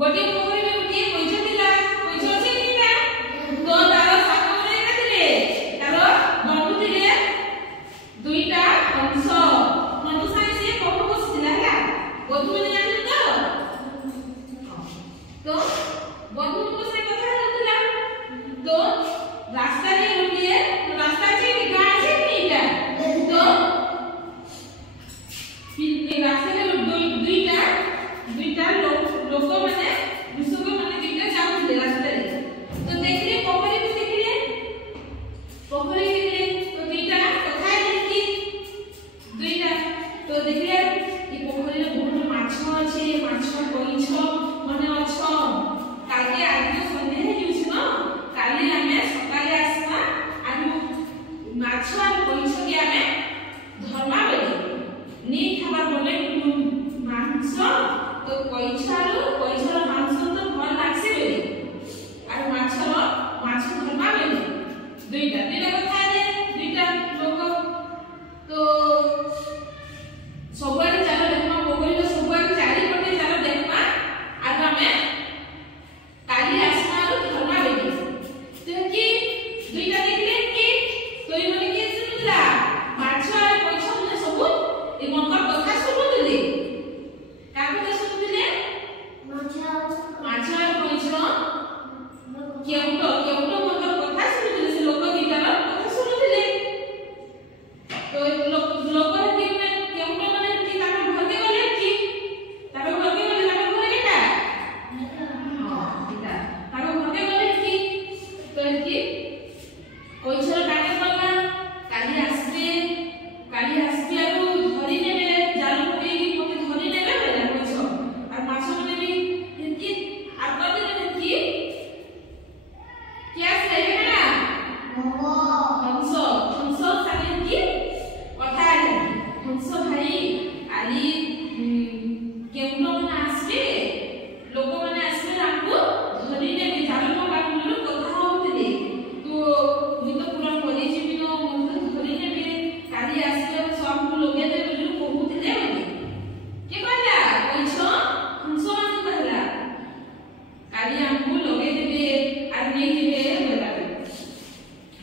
गोटे पोखरी में गोटे कोइछ दिला कोइछ अछि दिला तो तार साथ में केतिले तार बंधु दिले दुईटा हंस बंधु साई से कोठो बसिला हला बंधु ने जानि तो बंधु को से कथा होतला तो रास्ता रे गोटे रास्ता छै गाँ छै नीटा तो रास्ता रे दुईटा लोक माने विश्व माने दुईटा जाउଥିଲେ रास्ता रे तो देखले पोखरी को देखले पोखरी देखले तो दुईटा कथा हेकी दुईटा तो देखले ई पोखरी रे बहुत माछ अछि माछ कोइछ माने अछ काले आज संध्या हेउछ न काले हमें सकाले आसना आनु माछ आ कोइछ के हमें धर्मा बेली नी खाবার বলে मांस तो कोइछारो मांस तो भल लागसे बेली আর माछ धर्मा बेली दुईटा কথা रे दुईटा लोक तो सबुआडे चालो देखमा पोखरी सबुआडे चारि पटे चालो देखमा आर हमें काली आसना रो धर्मा बेली तो कि दुईटा देखले कि तोई माने कि सुनला माछ आर कोइछ माने सब ए मनकर कथा सुनुदिले का कथा सुनुदिले माछ आर कोइछ केउटो मनकर कथा सुनुदिले से लोक दुईटार कथा सुनुदिले तो लोक कि केउटो माने कि ताको घरके गले कि ताको घरके गले ताको घरे केटा हां केटा ताको घरके गले कि तो कि कोइछर काटे करला काली आसबे आरो धरि नेबे जाल पके कि मते धरि नेबे बेला कोइछ आर माछ माने भी कि आगो दिले कि क्या से बेला हंस साले कि कथा है हंस भाई आली केउनो माने आसबे लोक माने आसबे हमको धरि नेबे जाल पका बोललो कथा होतिले तो मुई तो पूरा परि जीविनो मन धरि नेबे काली आसबे सब लोगे दे बोललो कहउतिले के कहला कोइछ हंस माने कहला काली हमको लोगे देबे आर नै देबे बोला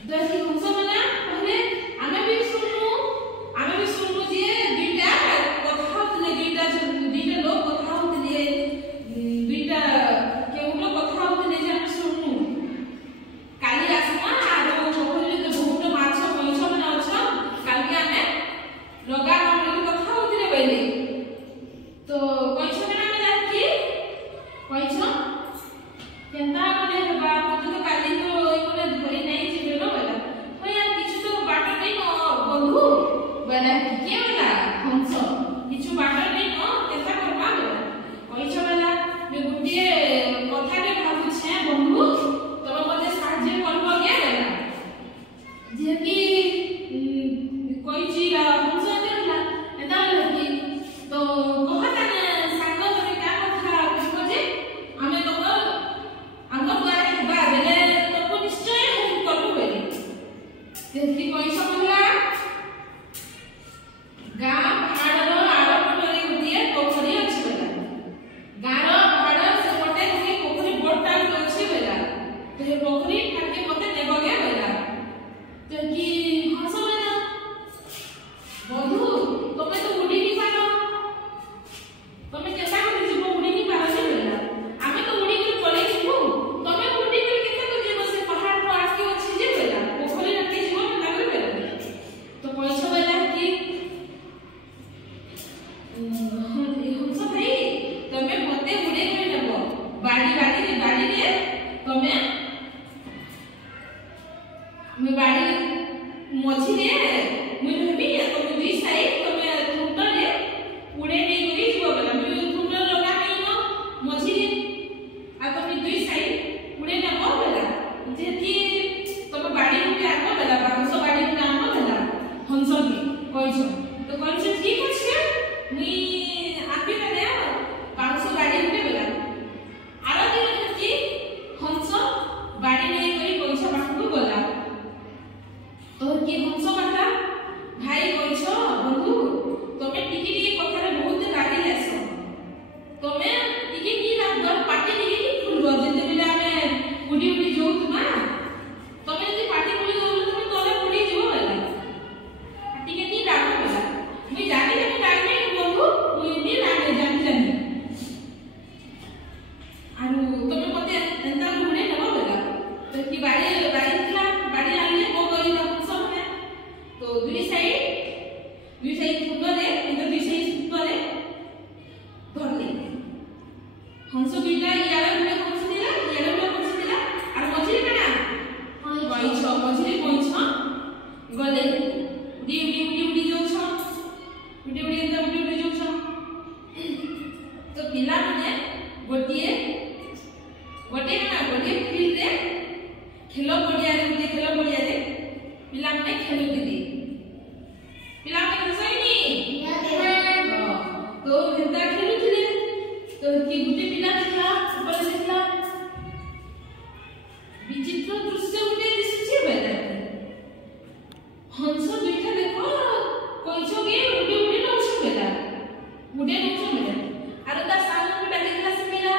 दसी हंस माने पहले हमें भी सुननु जे दुईटा कथा होतिले दुईटा लोग कथा होतिले दुईटा केउनो कथा होतिले जे हम सुननु काली आसमा आरो पोखरी तो बहुत माछ कोइछ माने अछ कालके हमें लगा बोली कथा होतिले बेले तो कोइछ माने हम जाकी कोइछ केनता कोने हेबा मते तो काली तो कोने धरि नै जिबे न बेला हो यार किछु तो बाट नै न बंधु बेला के बेला हंस किछु बाट नै न केता करबा बेला कोइछ बेला मे गुटिए कथा के भाबु छे बंधु तब मते साहाय्य करबो के बेला जे कि कोइछि हंस देला एता लगी तो कहता ने सांग तोरे का कथा कहबो जे हमें तो अंग द्वारा हेबा बेले तो निश्चय हम करू बेले देखि कोइछ कहला गाँ पहाड़र आरपटरे गोटे पोखरी अछि बेला गाँर पहाड़ से पटे गोटे पोखरी बड़टा अछि बेला तो ये पोखरी ठाके मते नेबगे बेला तो कि हंस बेला बंधु तमे तो उडी नि पारो तमे केता कर जीवो उडी नि पारो से बेला आमे तो उडी कर पले जीवो तमे उडी कर केता कर जीवो से पहाड़ पर आके अछि जे बेला पोखरी रखे जीवो न लागले बेला तो कोइछ बेला कि हंस भाई तमे मते उडे कर नेबो बाड़ी रे तमे मैं बाड़ी मझी रे मुई रहबी तमे दुई साइड तमे ठुंड रे उडे नै गई जीवो बेला मुई ठुंड लगा नै न मझी रे आ तमे दुई साइड उडे नेबो बेला जे कि तमे बाड़ी उडे आको बेला हंस बाड़ी उडे आको बेला हंस की कोइछ तो कोइछ ठीक अछि मुई आपी रे 500 बाड़ी उडे बेला आरो दिन कि हंस हंस दुईटा यार गुटे हंस दिला यार गुटे हंस दिला और मझिरे काना कइछ मझिरे कइछ गले उडी उडी उडी उडी जाउछ उडी उडी एंदा उडी उडी जाउछ तो पिला माने गोटिए फील्ड रे खेल पड़िया रे गोटे खेल पड़िया रे पिला माने खेलुथिले पिला माने हसैनी तो हेता खेलुथिले तो कि गुटे पिला देखला ऊपर देखला विचित्र दृश्य गुटे दिसछि बेले हंस दुईटा देखो कइछो के उडी उडी नउछ बेला उडे नउछ बेला आरो ता सामने गुटा देखला से पिला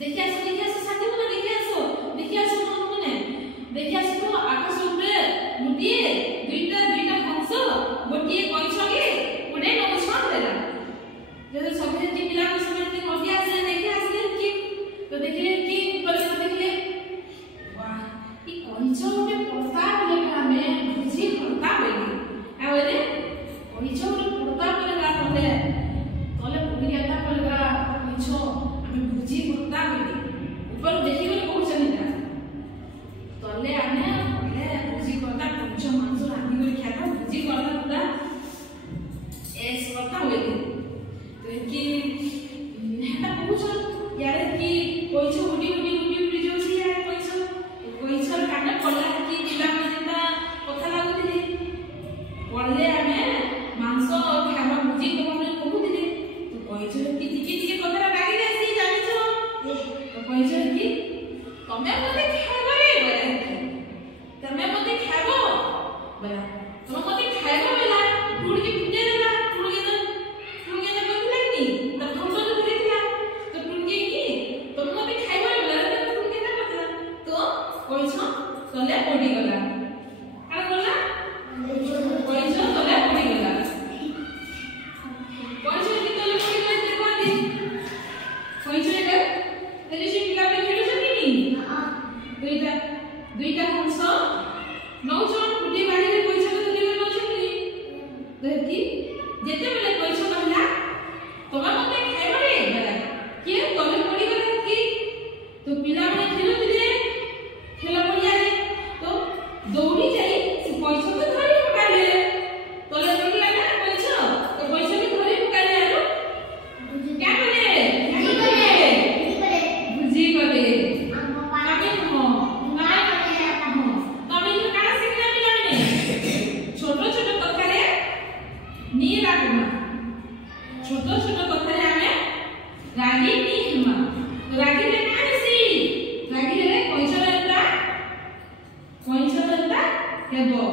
देखिया साथी मन देखिया तो आकाश ऊपर गुटिए दुईटा हंस गोटिए कइछ के उडे नउछ बेला जदि सबे जे पिला को समझते कटिया से देखिया आसले कि तो देखले कि करे देखले वाह ई कइछ उडे पड़ता बोले हमें बुझी पड़ता बोले आवे कइछ उडे पड़ता बोले ला तले पुरी आता बोले कइछ हमें बुझी पड़ता बोले ऊपर देखि बोले कहउछ निता तले आने बोले बुझी पड़ता कइछ मांस रांधी कर खाता बुझी पड़ता पूरा एस पड़ता बोले कि हेता कहउछ यार कि कइछ उडी उडी उडी उडी जोसी यार कइछ काने पडला कि पिला मानेता कथा लागुथिले पडले आमे मांस खावा बुझी कोने कहउथिले तो कइछ कि टिके कथा लागी जासी जानिछो तो कइछ कि तमे मते खाइबो रे तमे मते खाइबो बला तमे मते खाइबो बेला टुडकी पिटे देला टुडकी तो कहथिले कि त खंडो जो देथिला तो टुडकी कि तमे मते खाइबो रे बेला तो टुडकी ना कहथिला तो कइछ तले पडी गला आर बोला कइछ तले पडी गला कइछ कि तले पडी गला देखो दी कइछ रे तेरे से पिला पे खेलु छथि नी दुईटा हंस नौजन गुटी बाड़ी रे कइछ तो दुई नौ छथि देखि जेते बेले कइछ कहला तमे मते खाइबो रे बेला के तले पडी गला कि तो पिला माने खेलुथिले खेल पड़िया रे तो दौड़ी जाई से कइछ तो धरि पकाले तले देखला ना कइछ तो कइछ के धरि पकाले आरो क्या करे बुझी करे आमे हो ना करे हो तमे जो काना सिखला पिला माने छोटो छोटो कथा रे नी लागमा छोटो छोटो कथा रे आमे रागी नी हमा तो रागी रे ना सी रागी रे कइछ रहता हेबो